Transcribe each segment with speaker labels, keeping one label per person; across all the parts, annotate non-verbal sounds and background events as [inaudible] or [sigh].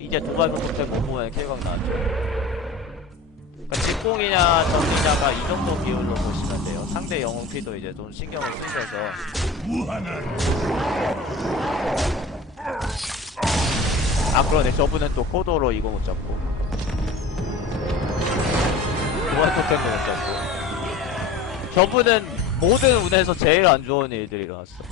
Speaker 1: 이제 도발 속도때 못 보면 킬각 나왔죠. 그러니까 직공이냐 정리냐가 이 정도 비율로 보시면 돼요. 상대 영웅 피도 이제 좀 신경을 쓰면서 아 그러네 저분은 또 코도로 이거 못 잡고 도발 속도도 못 잡고 저분은 모든 운에서 제일 안 좋은 일들이 일어났어.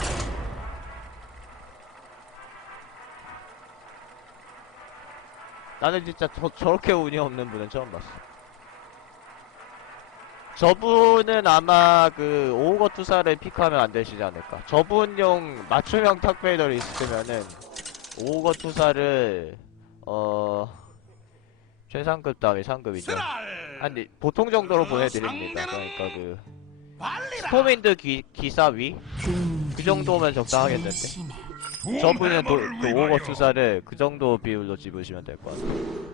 Speaker 1: 나는 진짜 저, 저렇게 운이 없는 분은 처음 봤어. 저분은 아마 그 오거 투사를 픽하면 안 되시지 않을까. 저분용 맞춤형 탁베이더를 있으면은 오거 투사를 어 최상급 다음에 상급이죠. 아니 보통 정도로 보내드립니다. 그러니까 그 스토민드 기, 기사 위 그 정도면 적당하겠는데. 저분은 도, 그 오거 투사를 그 정도 비율로 집으시면 될 것 같아요.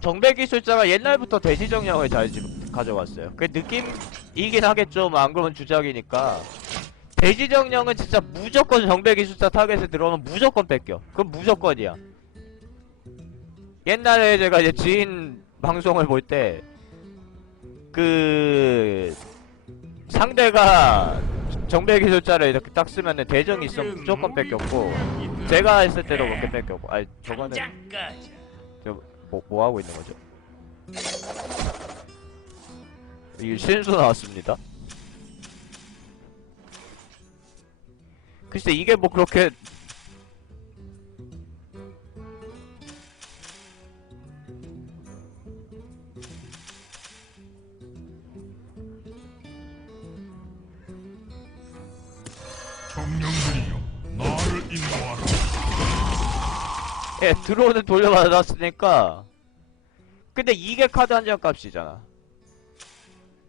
Speaker 1: 정배 기술자가 옛날부터 대지 정령을 잘 집, 가져왔어요. 그 느낌이긴 하겠죠. 뭐안 그러면 주작이니까. 대지 정령은 진짜 무조건 정배 기술자 타겟에 들어오면 무조건 뺏겨. 그건 무조건이야. 옛날에 제가 이제 지인 방송을 볼 때 그 상대가 정배 기술자를 이렇게 딱 쓰면은 대정이 있으면 무조건 뺏겼고 제가 했을 때도 그렇게 뺏겼고 아니 저거는 저 뭐, 뭐 하고 있는 거죠? 이게 신수 나왔습니다. 글쎄 이게 뭐 그렇게 예, 드론을 돌려받았으니까. 근데 이게 카드 한 장 값이잖아.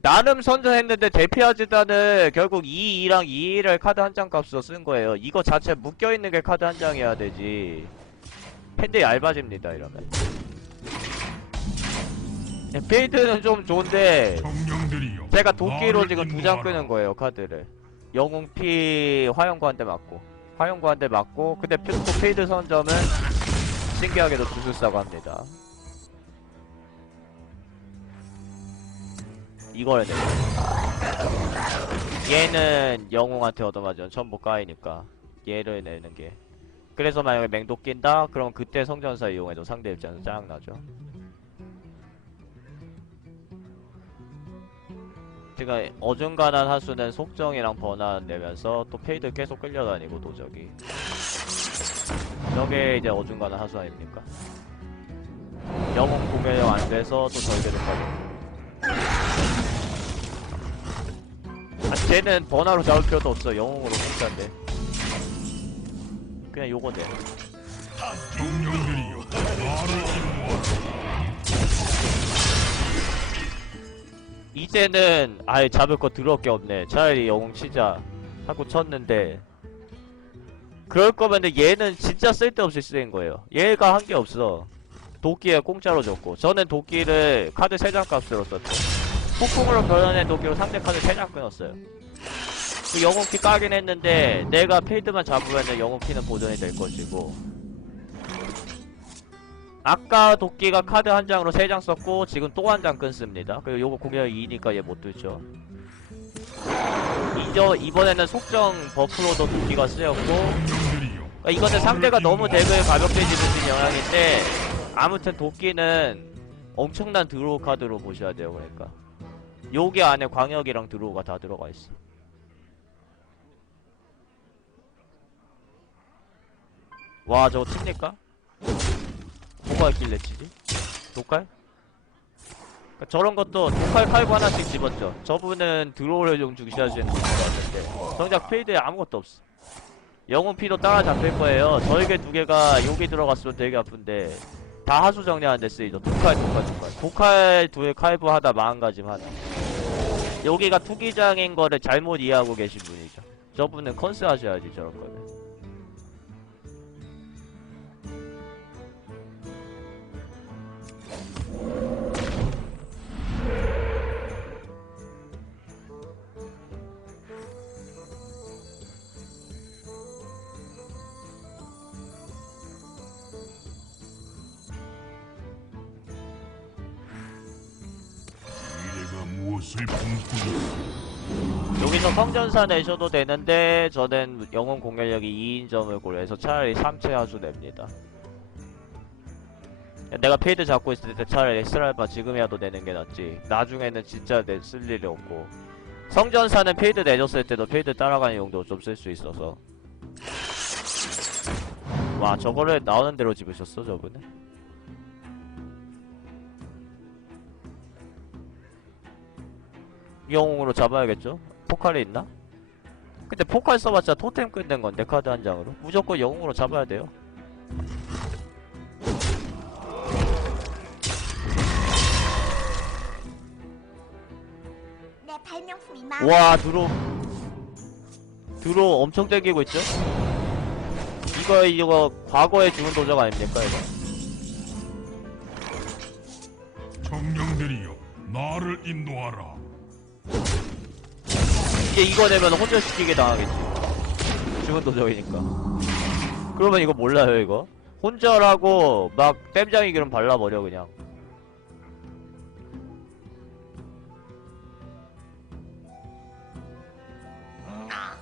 Speaker 1: 나름 선전했는데 대피하지단은 결국 2, 2랑 2, 1을 카드 한 장 값으로 쓴 거예요. 이거 자체 묶여있는 게 카드 한 장이어야 되지. 핸드 얇아집니다, 이러면. 예, 빌드는 좀 좋은데, 제가 도끼로 지금 두 장. 끄는 거예요, 카드를. 영웅 피한대 맞고. 한대 맞고, 근데 또 필드 선점은 신기하게도 주술사고 합니다. 이걸 내. 얘는 영웅한테 얻어맞으면 전부 까이니까 얘를 내는 게. 그래서 만약에 맹독 낀다? 그럼 그때 성전사 이용해도 상대 입장에서 짜증나죠. 제가 어중간한 하수는 속정이랑 번안 내면서 또 페이드 계속 끌려다니고 도적이 저게 이제 어중간한 하수 아닙니까? 영웅 공연형 안 돼서 또 절개도 빠지고 아 쟤는 번화로 잡을 필요도 없어. 영웅으로 공짜인데. 그냥 요거
Speaker 2: 인도하라
Speaker 1: 이제는 아예 잡을 거 더럽게 없네. 차라리 영웅 치자. 하고 쳤는데 그럴 거면 얘는 진짜 쓸데없이 쓰인 거예요. 얘가 한 게 없어. 도끼에 공짜로 줬고 저는 도끼를 카드 3장 값으로 썼죠. 폭풍으로 변환된 도끼로 상대 카드 3장 끊었어요. 그 영웅 키 까긴 했는데 내가 필드만 잡으면 영웅 키는 보존이 될 것이고 아까 도끼가 카드 한 장으로 세장 썼고 지금 또 한 장 끊습니다. 그리고 요거 공격 2니까 얘 못 들죠. 이저 이번에는 속정 버프로도 도끼가 쓰였고 그러니까 이거는 상대가 너무 덱을 가볍게 집으신 영향인데 아무튼 도끼는 엄청난 드로우 카드로 보셔야 돼요. 그러니까 요게 안에 광역이랑 드로우가 다 들어가 있어. 와 저거 칩니까? 뭐가 있길래 치지? 독칼? 그러니까 저런 것도 독칼 칼고 하나씩 집었죠. 저분은 드로우를 좀 중시하시는 것 같은데 정작 필드에 아무것도 없어. 영웅 피도 따라잡힐 거예요. 저에게 두 개가 여기 들어갔으면 되게 아픈데 다 하수 정리하는데 쓰이죠. 독칼, 독칼, 독칼. 독칼 두개 칼부 하다 마음가짐 하나. 여기가 투기장인 거를 잘못 이해하고 계신 분이죠. 저분은 컨스 하셔야지 저런 거는. 성전사 내셔도 되는데 저는 영웅 공격력이 2인점을 고려해서 차라리 3채 하수 냅니다. 내가 페이드 잡고 있을 때 차라리 엑스랄바 지금이라도 내는 게 낫지. 나중에는 진짜 내 쓸 일이 없고. 성전사는 페이드 내줬을 때도 페이드 따라가는 용도 좀 쓸 수 있어서. 와 저거를 나오는 대로 집으셨어 저분은? 영웅으로 잡아야겠죠? 포칼이 있나? 근데 포칼 써봤자 토템 끝낸 건데 카드 한 장으로 무조건 영웅으로 잡아야 돼요. 와 드로 드로 엄청 땡기고 있죠? 이거 이거 과거에 죽은 도적 아닙니까 이거?
Speaker 2: 정령들이여 나를 인도하라.
Speaker 1: 이제 이거 내면 혼자 시키게 당하겠지 죽은 도적이니까 그러면 이거 몰라요 이거? 혼절하고 막 땜장이 기름 발라버려 그냥
Speaker 3: 아.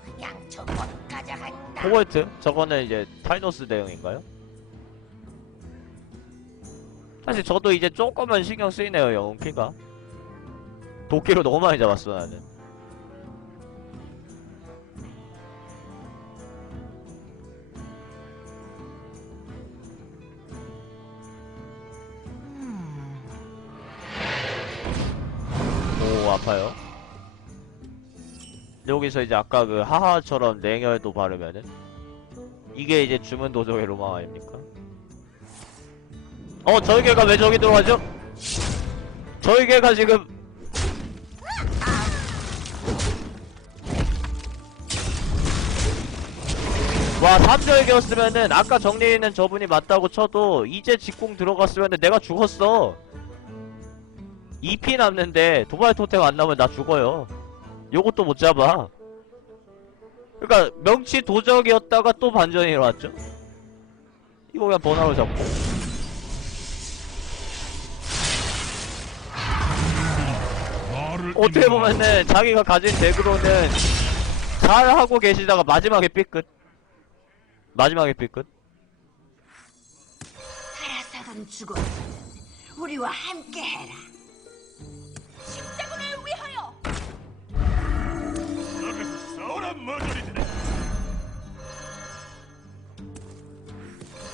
Speaker 1: 코볼트? 저거는 이제 타이노스 대응인가요? 사실 저도 이제 조금은 신경 쓰이네요 영웅 키가 도끼로 너무 많이 잡았어 나는 오 아파요 여기서 이제 아까 그 하하처럼 냉혈도 바르면은 이게 이제 주문 도적의 로망 아닙니까? 어 저희 개가 왜 저기 들어가죠? 저희 개가 지금 와 3절 개였으면은 아까 정리있는 저분이 맞다고 쳐도 이제 직공 들어갔으면은 내가 죽었어 2피 남는데 도발 토템 안 나오면 나 죽어요. 요것도 못 잡아. 그니까 명치 도적이었다가 또 반전이 일어났죠. 이거 그냥 번화로 잡고. 어떻게. 보면은 자기가 가진 덱으로는 잘 하고 계시다가 마지막에 삐끗 마지막에 삐끗
Speaker 3: 살아서든 죽었든 우리와 함께 해라. 십자군을 위하여.
Speaker 2: 나가서 싸우라 머저리들아.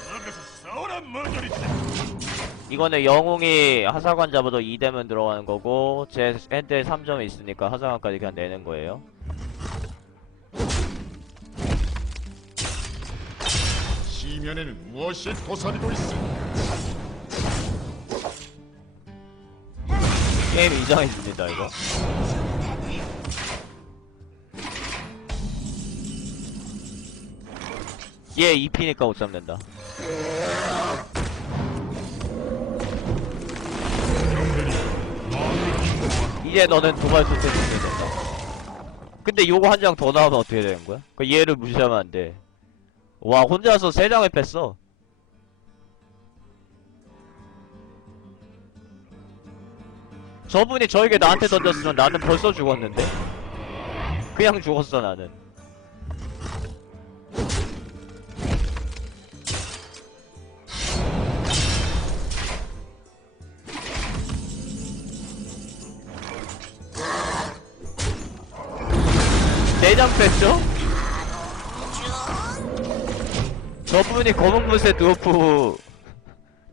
Speaker 2: 나가서 싸우라 머저리들아.
Speaker 1: 이거는 영웅이 하사관 잡아도 2대면 들어가는 거고 제 핸드에 3점이 있으니까 하사관까지 그냥 내는 거예요
Speaker 4: 시면에는 무엇이 도사리고 있어?
Speaker 1: 게임 이상해집니다 이거 얘 2피니까 못 잡는다. 이제 너는 도발 소태 주면 된다. 근데 요거 한 장 더 나오면 어떻게 되는 거야? 그 얘를 무시하면 안 돼. 와, 혼자서 세 장을 뺐어. 저분이 저에게 나한테 던졌으면 나는 벌써 죽었는데? 그냥 죽었어, 나는. 내장 뺐죠? 저분이 검은무새 드워프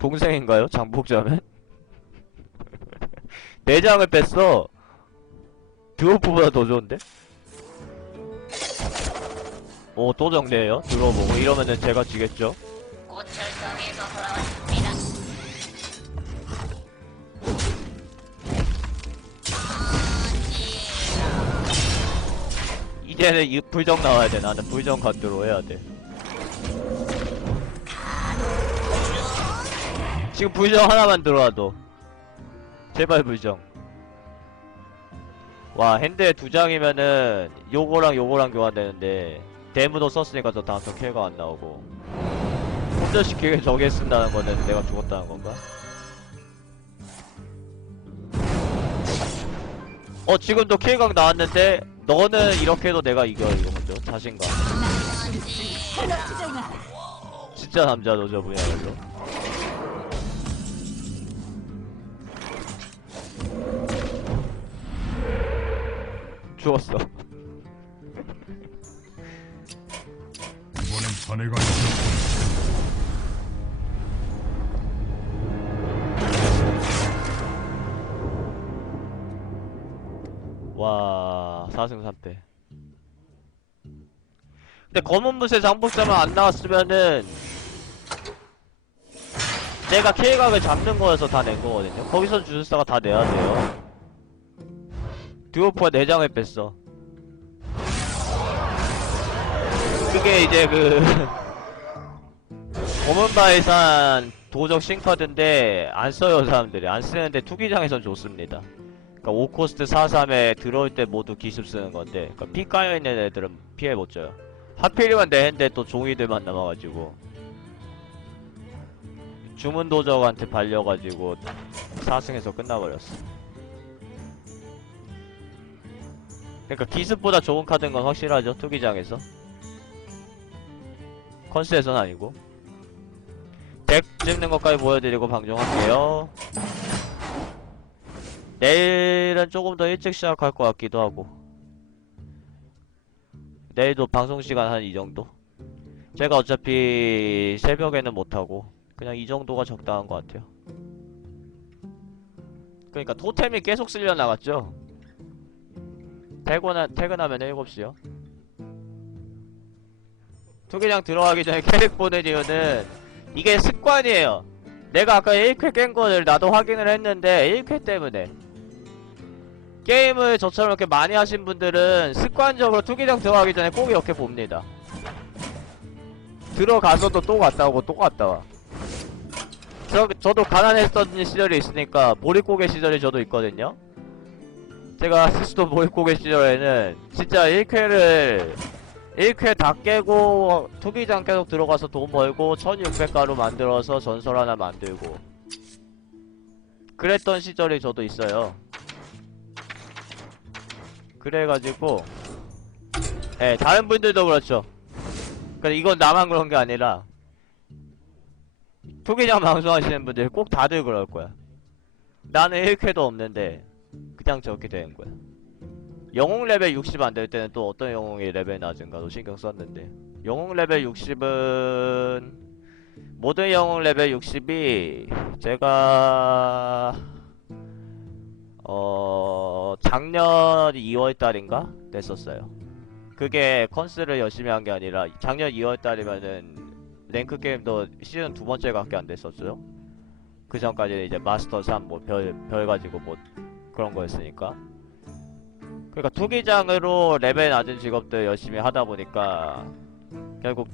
Speaker 1: 동생인가요? 장복자면? 내장을 뺐어. 드워프보다 더 좋은데? 오, 또 정리해요. 들어보고. 이러면은 제가 지겠죠? 이제는 이 불정 나와야 돼. 나는 불정 간두로 해야 돼. 지금 불정 하나만 들어와도. 제발 불정. 와, 핸드에 두 장이면은 요거랑 요거랑 교환되는데 데무도 썼으니까 저 다음 턴 킬가 안 나오고. 혼자 시키게 저게 쓴다는 거는 내가 죽었다는 건가? 어 지금도 킬각 나왔는데 너는 이렇게 해도 내가 이겨 이거 먼저 자신감 진짜 남자 노저 분야별로 죽었어.
Speaker 2: 이번엔 자네가.
Speaker 1: 와 4승 3패 근데 검은 무쇠 장복자만 안 나왔으면은 내가 K각을 잡는 거여서 다 낸 거거든요. 거기서 주술사가 다 내야 돼요 듀오프가 4장을 뺐어. 그게 이제 그 [laughs] 검은 바이산 도적 신카드인데 안 써요 사람들이. 안 쓰는데 투기장에선 좋습니다. 그러니까 5코스트 4-3에 들어올 때 모두 기습 쓰는 건데 그러니까 피 까여있는 애들은 피해 못 줘요. 하필이면 내 핸드에 또 종이들만 남아가지고. 주문 도적한테 발려가지고 4승에서 끝나버렸어 그러니까 기습보다 좋은 카드인 건 확실하죠 투기장에서. 컨스에선 아니고. 덱 찍는 것까지 보여드리고 방송할게요. 내일은 조금 더 일찍 시작할 것 같기도 하고. 내일도 방송 시간 한 이 정도? 제가 어차피 새벽에는 못하고 그냥 이 정도가 적당한 것 같아요. 그러니까 토템이 계속 쓸려 나갔죠 퇴근하, 퇴근하면 7시요 투기장 들어가기 전에 캐릭 보는 이유는 이게 습관이에요 내가 아까 1쾌 깬 거를 나도 확인을 했는데 1쾌 때문에 게임을 저처럼 이렇게 많이 하신 분들은 습관적으로 투기장 들어가기 전에 꼭 이렇게 봅니다. 들어가서도 또 갔다 오고 또 갔다 와. 저, 저도 가난했던 시절이 있으니까 보릿고개 시절이 저도 있거든요. 제가 스스로 보릿고개 시절에는. 진짜 1쾌를 1쾌 다 깨고 투기장 계속 들어가서 돈 벌고 1600가루 만들어서 전설 하나 만들고. 그랬던 시절이 저도 있어요. 그래가지고 예 다른 분들도 그렇죠. 근데 이건 나만 그런 게 아니라 투기장 방송하시는 분들 꼭 다들 그럴 거야. 나는 1쾌도 없는데 그냥 저렇게 되는 거야 영웅 레벨 60 안 될 때는 또 어떤 영웅이 레벨 낮은가도 신경 썼는데 영웅 레벨 60은 모든 영웅 레벨 60이 제가 어 작년 2월달인가 냈었어요. 그게 컨스를 열심히 한 게 아니라 작년 2월달이면은 랭크 게임도 시즌 두 번째밖에 안 됐었어요. 그 전까지는 이제 마스터 3 뭐 별 별 가지고 뭐 그런 거였으니까. 그러니까 투기장으로 레벨 낮은 직업들 열심히 하다 보니까 결국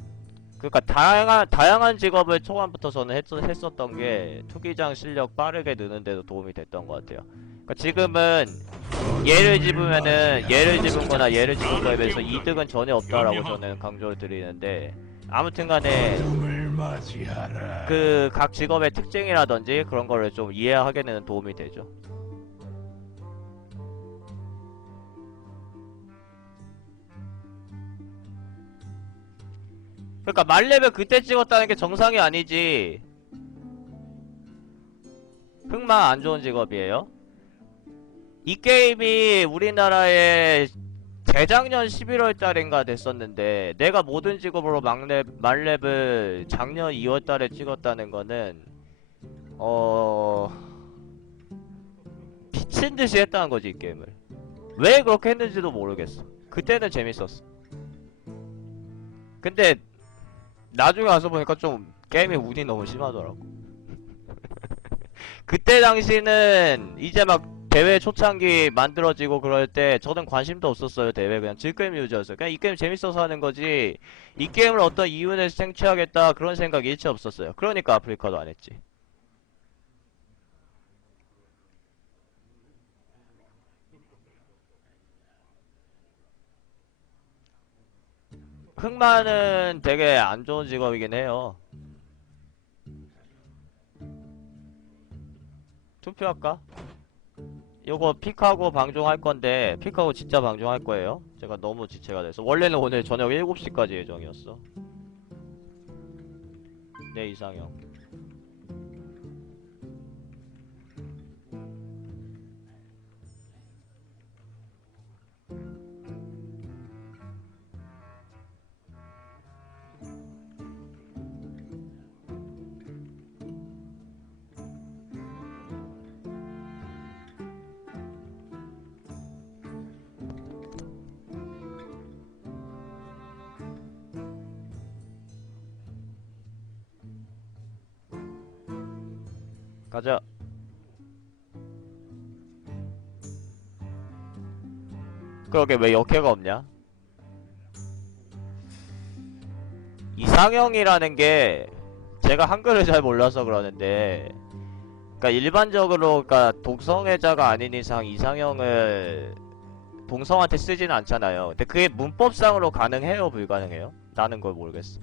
Speaker 1: 그러니까 다양한 다양한 직업을 초반부터 저는 했, 했었던 게 투기장 실력 빠르게 느는데도 도움이 됐던 것 같아요. 그러니까 지금은 예를 집으면은 예를 집은 거나 예를 집은 거에 비해서 이득은 전혀 없다라고 저는 강조를 드리는데 아무튼 간에
Speaker 2: 을 맞이하라.
Speaker 1: 그각 직업의 특징이라든지 그런 거를 좀 이해하게 되는 도움이 되죠. 그러니까 말레벨 그때 찍었다는 게 정상이 아니지. 흑마 안 좋은 직업이에요. 이 게임이 우리나라에 재작년 11월 달인가 됐었는데 내가 모든 직업으로 막레, 말렙을 작년 2월 달에 찍었다는 거는 어 미친 듯이 했다는 거지 이 게임을 왜 그렇게 했는지도 모르겠어 그때는 재밌었어 근데 나중에 와서 보니까 좀 게임의 운이 너무 심하더라고. [laughs] 그때 당시는 이제 막 대회 초창기 만들어지고 그럴 때 저는 관심도 없었어요 대회. 그냥 즐겜 유저였어요. 그냥 이 게임 재밌어서 하는 거지 이 게임을 어떤 이윤을 생취하겠다 그런 생각 일체 없었어요. 그러니까 아프리카도 안 했지 흑마는 되게 안 좋은 직업이긴 해요 투표할까? 요거 픽하고 방종할 건데 픽하고 진짜 방종할 거예요. 제가 너무 지체가 돼서 원래는 오늘 저녁 7시까지 예정이었어. 네 이상형. 그러게 왜 역해가 없냐? 이상형이라는 게 제가 한글을 잘 몰라서 그러는데 그러니까 일반적으로 그러니까 동성애자가 아닌 이상 이상형을 동성한테 쓰지는 않잖아요. 근데 그게 문법상으로 가능해요, 불가능해요? 나는 걸 모르겠어.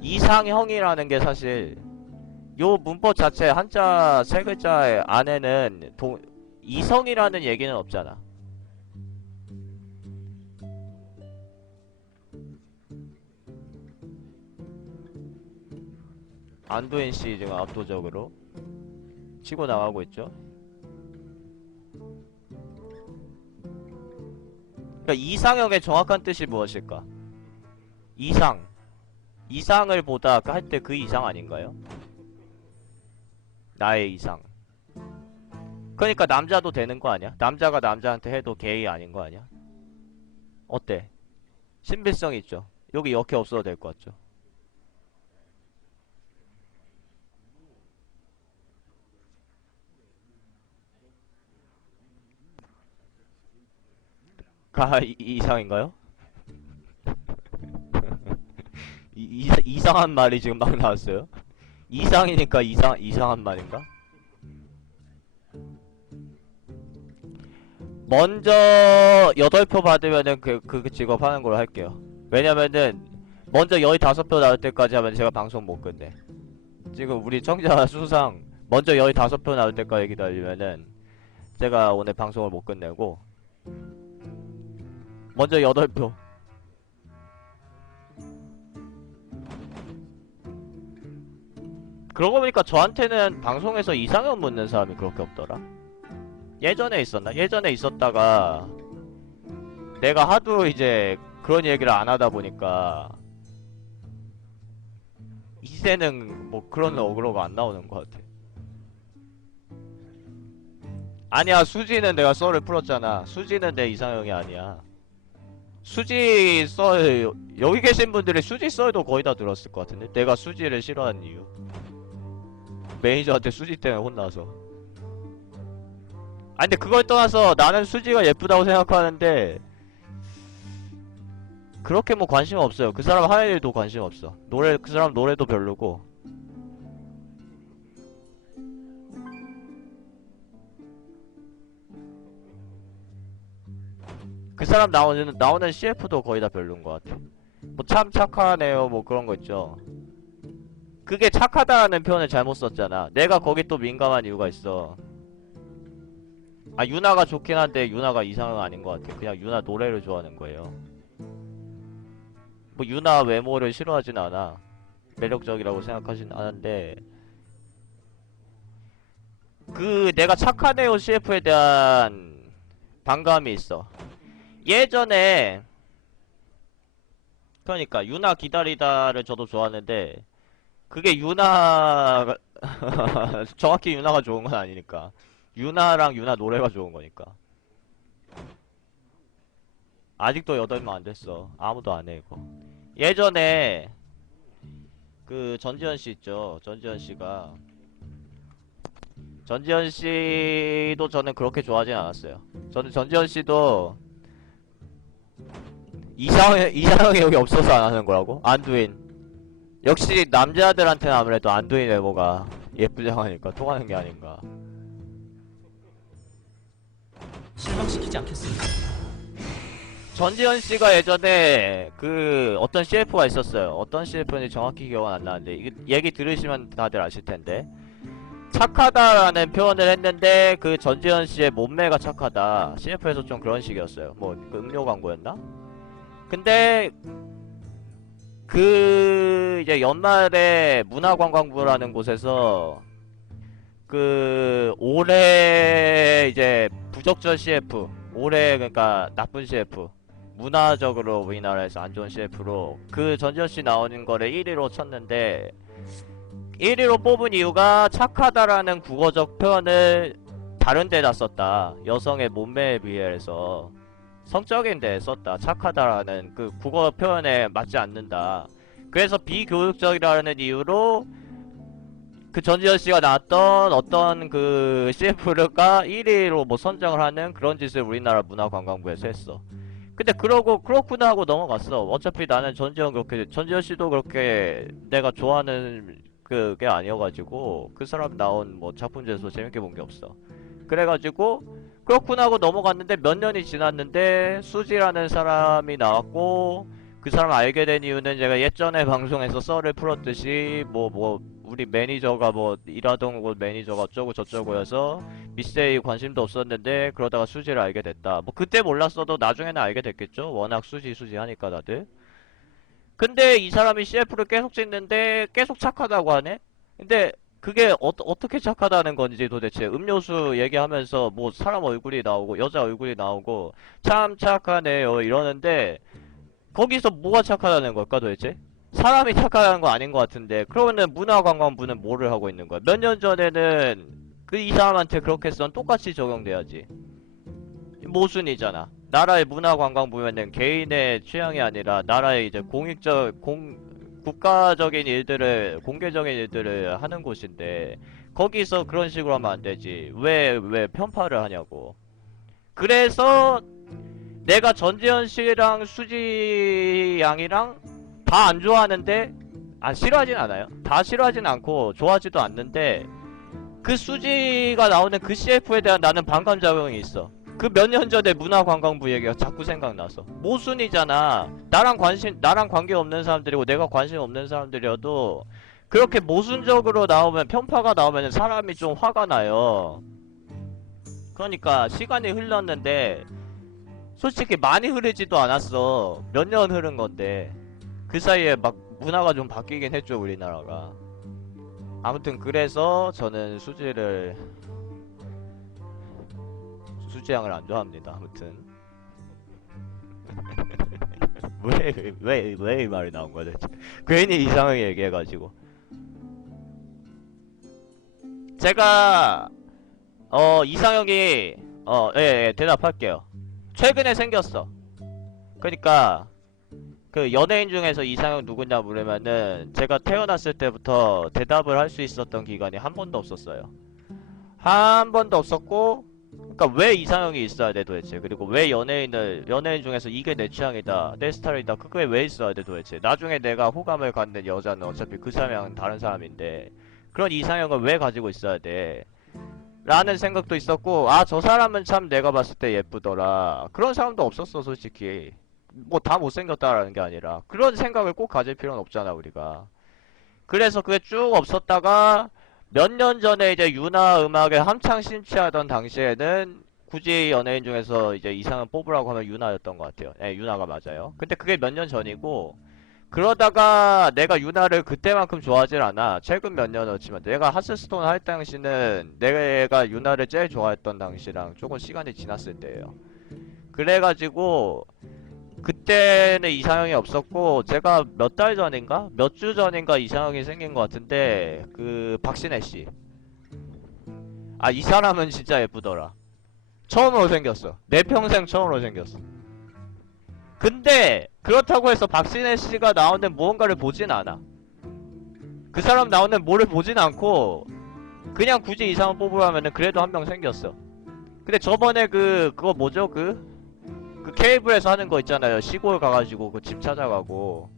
Speaker 1: 이상형이라는 게 사실 요 문법 자체 한자 세 글자 안에는 동, 이성이라는 얘기는 없잖아. 안도인 씨 지금 압도적으로 치고 나가고 있죠. 그러니까 이상형의 정확한 뜻이 무엇일까? 이상. 이상을 보다 할 때 그 이상 아닌가요? 나의 이상. 그러니까 남자도 되는 거 아니야? 남자가 남자한테 해도 게이 아닌 거 아니야? 어때? 신빙성 있죠? 여기 역해 없어도 될 것 같죠? 가 이, 이상인가요? [laughs] 이, 이, 이 상한 말이 지금 막 나왔어요? 이상이니까 이상 이상한 말인가? 먼저 여덟 표 받으면은 그, 그 직업 하는 걸로 할게요. 왜냐면은 먼저 여의 다섯 표 나올 때까지 하면 제가 방송 못 끝내. 지금 우리 청자 수상 먼저 여의 다섯 표 나올 때까지 기다리면은 제가 오늘 방송을 못 끝내고 먼저 여덟 표. 그러고 보니까 저한테는 방송에서 이상형 묻는 사람이 그렇게 없더라. 예전에 있었나? 예전에 있었다가 내가 하도 이제 그런 얘기를 안 하다 보니까 이제는 뭐 그런 어그로가 안 나오는 것 같아. 아니야 수지는 내가 썰을 풀었잖아. 수지는 내 이상형이 아니야. 수지 썰 여기 계신 분들이 수지 썰도 거의 다 들었을 것 같은데 내가 수지를 싫어하는 이유. 매니저한테 수지 때문에 혼나서. 아 근데 그걸 떠나서 나는 수지가 예쁘다고 생각하는데 그렇게 뭐 관심 없어요. 그 사람 하는 일도 관심 없어. 노래 그 사람 노래도 별로고. 그 사람 나오는 나오는 CF도 거의 다 별로인 것 같아. 뭐 참 착하네요, 뭐 그런 거 있죠. 그게 착하다는 표현을 잘못 썼잖아. 내가 거기 또 민감한 이유가 있어. 아 유나가 좋긴 한데 유나가 이상은 아닌 것 같아. 그냥 유나 노래를 좋아하는 거예요. 뭐 유나 외모를 싫어하진 않아. 매력적이라고 생각하진 않은데 그 내가 착하네요 CF에 대한 반감이 있어. 예전에 그러니까 유나 기다리다를 저도 좋아하는데 그게 유나 [laughs] 정확히 유나가 좋은 건 아니니까. 유나랑 유나 노래가 좋은 거니까. 아직도 여덟 명안 됐어. 아무도 안 해 이거. 예전에 그 전지현 씨 있죠? 전지현 씨가. 전지현 씨도 저는 그렇게 좋아하진 않았어요. 저는 전지현 씨도 이상형 이상형이 여기 없어서 안 하는 거라고 안두인 역시 남자들한테는 아무래도 안두인 외모가 예쁘다고 하니까 통하는 게 아닌가
Speaker 5: 실망시키지 않겠습니다.
Speaker 1: 전지현 씨가 예전에 그 어떤 CF가 있었어요. 어떤 CF인지 정확히 기억은 안 나는데 이 얘기 들으시면 다들 아실 텐데 착하다라는 표현을 했는데 그 전지현 씨의 몸매가 착하다. CF에서 좀 그런 식이었어요. 뭐그 음료 광고였나? 근데 그 이제 연말에 문화관광부라는 곳에서 그 올해 이제 부적절 CF 올해 그러니까 나쁜 CF 문화적으로 우리나라에서 안 좋은 CF로 그 전지현 씨 나오는 거를 1위로 쳤는데 1위로 뽑은 이유가 착하다라는 국어적 표현을 다른 데다 썼다. 여성의 몸매에 비해서 성적인 데 썼다. 착하다라는 그 국어 표현에 맞지 않는다. 그래서 비교육적이라는 이유로 그 전지현 씨가 나왔던 어떤 그 CF가 1위로 뭐 선정을 하는 그런 짓을 우리나라 문화관광부에서 했어. 근데 그러고 그렇구나 하고 넘어갔어. 어차피 나는 전지현 그렇게 전지현 씨도 그렇게 내가 좋아하는 그게 아니어가지고 그 사람 나온 뭐 작품 중에서 재밌게 본 게 없어. 그래가지고 그렇구나 하고 넘어갔는데 몇 년이 지났는데 수지라는 사람이 나왔고 그 사람 알게 된 이유는 제가 예전에 방송에서 썰을 풀었듯이 뭐뭐 우리 매니저가 뭐 일하던 곳 매니저가 어쩌고 저쩌고여서 미세이 관심도 없었는데 그러다가 수지를 알게 됐다. 뭐 그때 몰랐어도 나중에는 알게 됐겠죠. 워낙 수지 수지 하니까 다들. 근데 이 사람이 CF를 계속 찍는데 계속 착하다고 하네? 근데 그게 어, 어떻게 착하다는 건지 도대체 음료수 얘기하면서 뭐 사람 얼굴이 나오고 여자 얼굴이 나오고 참 착하네요 이러는데 거기서 뭐가 착하다는 걸까 도대체? 사람이 착하다는 거 아닌 것 같은데 그러면은 문화관광부는 뭐를 하고 있는 거야? 몇 년 전에는 그 이 사람한테 그렇게 했던 똑같이 적용돼야지 모순이잖아. 나라의 문화 관광부면은 개인의 취향이 아니라 나라의 이제 공익적 공 국가적인 일들을 공개적인 일들을 하는 곳인데 거기서 그런 식으로 하면 안 되지. 왜 왜 편파를 하냐고. 그래서 내가 전지현 씨랑 수지 양이랑 다 안 좋아하는데 아 싫어하진 않아요. 다 싫어하진 않고 좋아하지도 않는데 그 수지가 나오는 그 CF에 대한 나는 반감 작용이 있어 그 몇 년 전에 문화관광부 얘기가 자꾸 생각나서. 모순이잖아. 나랑 관심 나랑 관계 없는 사람들이고 내가 관심 없는 사람들이어도 그렇게 모순적으로 나오면 편파가 나오면 사람이 좀 화가 나요. 그러니까 시간이 흘렀는데 솔직히 많이 흐르지도 않았어. 몇 년 흐른 건데. 그 사이에 막 문화가 좀 바뀌긴 했죠 우리나라가. 아무튼 그래서 저는 수지를 수지양을 안 좋아합니다. 아무튼 [laughs] 왜왜 왜 왜 이 말이 나온 거야 대체? 괜히 이상하게 얘기해가지고 제가 어 이상형이 어예 예, 대답할게요. 최근에 생겼어. 그러니까 그 연예인 중에서 이상형 누구냐 물으면은 제가 태어났을 때부터 대답을 할 수 있었던 기간이 한 번도 없었어요. 한 번도 없었고 그러니까 왜 이상형이 있어야 돼 도대체? 그리고 왜 연예인을 연예인 중에서 이게 내 취향이다 내 스타일이다 그거에 왜 있어야 돼 도대체? 나중에 내가 호감을 갖는 여자는 어차피 그 사람은 다른 사람인데 그런 이상형을 왜 가지고 있어야 돼? 라는 생각도 있었고 아 저 사람은 참 내가 봤을 때 예쁘더라. 그런 사람도 없었어 솔직히. 뭐 다 못생겼다라는 게 아니라. 그런 생각을 꼭 가질 필요는 없잖아 우리가. 그래서 그게 쭉 없었다가 몇 년 전에 이제 유나 음악에 한창 심취하던 당시에는 굳이 연예인 중에서 이제 이상은 뽑으라고 하면 유나였던 것 같아요. 예, 유나가 맞아요. 근데 그게 몇 년 전이고 그러다가 내가 유나를 그때만큼 좋아하질 않아. 최근 몇 치면 내가 하스스톤 할 당시는 내가 유나를 제일 좋아했던 당시랑 조금 시간이 지났을 때예요. 그래가지고 그때는 이상형이 없었고 제가 몇 달 전인가 몇 주 전인가 이상형이 생긴 것 같은데 그 박신혜 씨. 아 이 사람은 진짜 예쁘더라. 처음으로 생겼어. 내 평생 처음으로 생겼어. 근데 그렇다고 해서 박신혜 씨가 나오는 무언가를 보진 않아. 그 사람 나오는 뭐를 보진 않고 그냥 굳이 이상을 뽑으라면은 그래도 한 명 생겼어. 근데 저번에 그 그거 뭐죠 그 그 케이블에서 하는 거 있잖아요. 시골 가가지고 그 집 찾아가고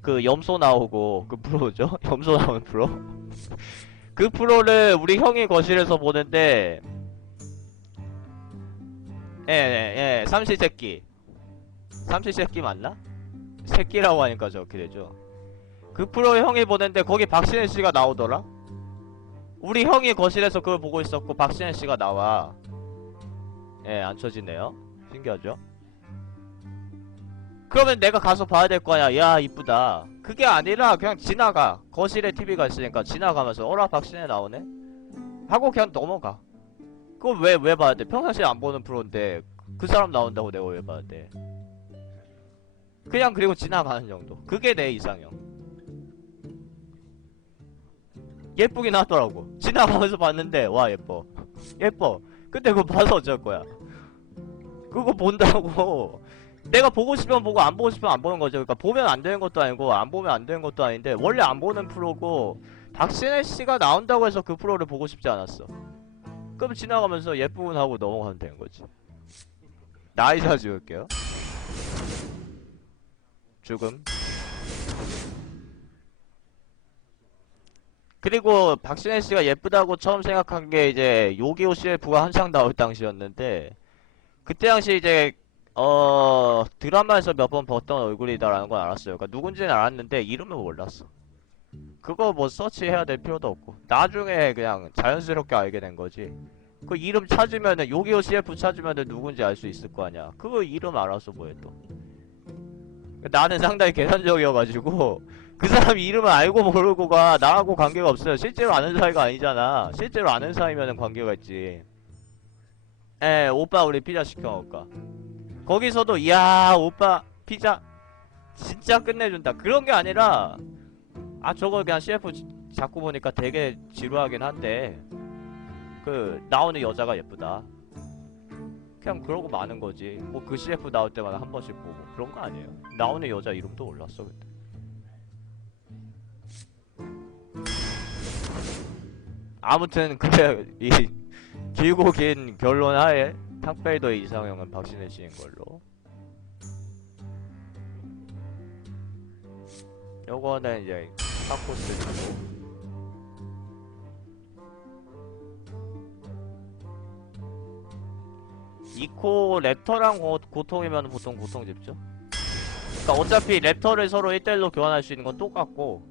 Speaker 1: 그 염소 나오고 그 프로죠? [laughs] 염소 나오는 프로? [laughs] 그 프로를 우리 형이 거실에서 보는데 예예 예, 삼시세끼 삼시세끼 맞나? 새끼라고 하니까 저렇게 되죠. 그 프로 형이 보는데 거기 박신혜 씨가 나오더라. 우리 형이 거실에서 그걸 보고 있었고 박신혜 씨가 나와. 예, 안 쳐지네요. 신기하죠? 그러면 내가 가서 봐야 될 거야. 야, 이쁘다. 그게 아니라 그냥 지나가. 거실에 TV가 있으니까 지나가면서 어라 박신혜 나오네. 하고 그냥 넘어가. 그걸 왜왜 봐야 돼? 평상시에 안 보는 프로인데 그 사람 나온다고 내가 왜 봐야 돼? 그냥 그리고 지나가는 정도. 그게 내 이상형. 예쁘긴 하더라고. 지나가면서 봤는데 와 예뻐. 예뻐. 근데 그거 봐서 어쩔 거야. 그거 본다고. 내가 보고 싶으면 보고 안 보고 싶으면 안 보는 거죠. 그러니까 보면 안 되는 것도 아니고 안 보면 안 되는 것도 아닌데 원래 안 보는 프로고 박신혜 씨가 나온다고 해서 그 프로를 보고 싶지 않았어. 그럼 지나가면서 예쁘군 하고 넘어가면 되는 거지. 나이 사 지울게요. 죽음. 그리고 박신혜 씨가 예쁘다고 처음 생각한 게 이제 요기요 CF가 한창 나올 당시였는데 그때 당시 이제 어 드라마에서 몇 번 봤던 얼굴이다라는 걸 알았어요. 그러니까 누군지는 알았는데 이름은 몰랐어. 그거 뭐 서치해야 될 필요도 없고 나중에 그냥 자연스럽게 알게 된 거지. 그 이름 찾으면은 요기요 CF 찾으면은 누군지 알 수 있을 거 아니야. 그거 이름 알아서 뭐해 또. 나는 상당히 계산적이어가지고 [laughs] 그 사람 이름을 알고 모르고가 나하고 관계가 없어요. 실제로 아는 사이가 아니잖아. 실제로 아는 사이면은 관계가 있지. 에 오빠 우리 피자 시켜 먹을까? 거기서도 이야 오빠 피자 진짜 끝내준다. 그런 게 아니라 아 저거 그냥 CF 지- 자꾸 보니까 되게 지루하긴 한데 그 나오는 여자가 예쁘다. 그냥 그러고 마는 거지. 뭐 그 CF 나올 때마다 한 번씩 보고 그런 거 아니에요. 나오는 여자 이름도 몰랐어 그때. 아무튼 [laughs] 그래 이 길고 긴 결론 하에 탁베이더의 이상형은 박신혜 씨인 걸로. 요거는 이제 타코스고. 이코 랩터랑 고, 고통이면 보통 고통 집죠. 그러니까 어차피 랩터를 서로 1대1로 교환할 수 있는 건 똑같고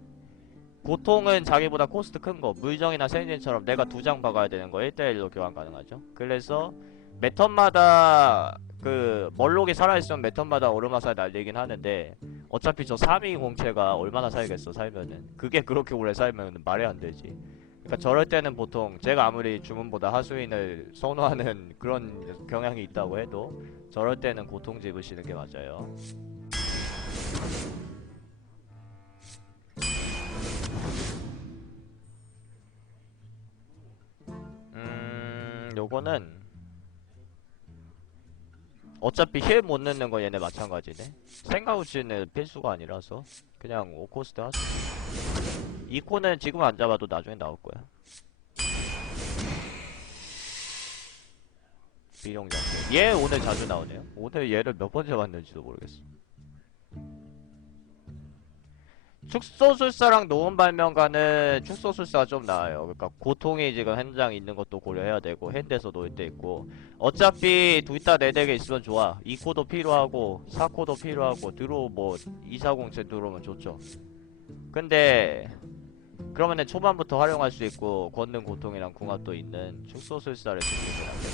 Speaker 1: 고통은 자기보다 코스트 큰거 물정이나 세인진처럼 내가 두 장 박아야 되는 거 1대1로 교환 가능하죠. 그래서 매턴마다 그 멀록이 살아있으면 매턴마다 오르마살 날리긴 하는데 어차피 저 3위 공채가 얼마나 살겠어 살면은 그게 그렇게 오래 살면 말이 안 되지. 그러니까 저럴 때는 보통 제가 아무리 주문보다 하수인을 선호하는 그런 경향이 있다고 해도 저럴 때는 고통 집으시는 게 맞아요. 음, 요거는 어차피 힐 못 넣는 거 얘네 마찬가지네. 생가우치는 필수가 아니라서 그냥 오코스트 하죠. 이코는 지금 안 잡아도 나중에 나올 거야. 비룡장. 얘 오늘 자주 나오네요. 오늘 얘를 몇 번 잡았는지도 모르겠어. 축소술사랑 노원 발명가는 축소술사가 좀 나아요. 그러니까 고통이 지금 현장 있는 것도 고려해야 되고 핸드에서 놓을 때 있고 어차피 둘다내 덱에 있으면 좋아. 2코도 필요하고 4코도 필요하고 드로우 뭐 240제 들어오면 좋죠. 근데 그러면은 초반부터 활용할 수 있고 권능 고통이랑 궁합도 있는 축소술사를 준비해야 돼.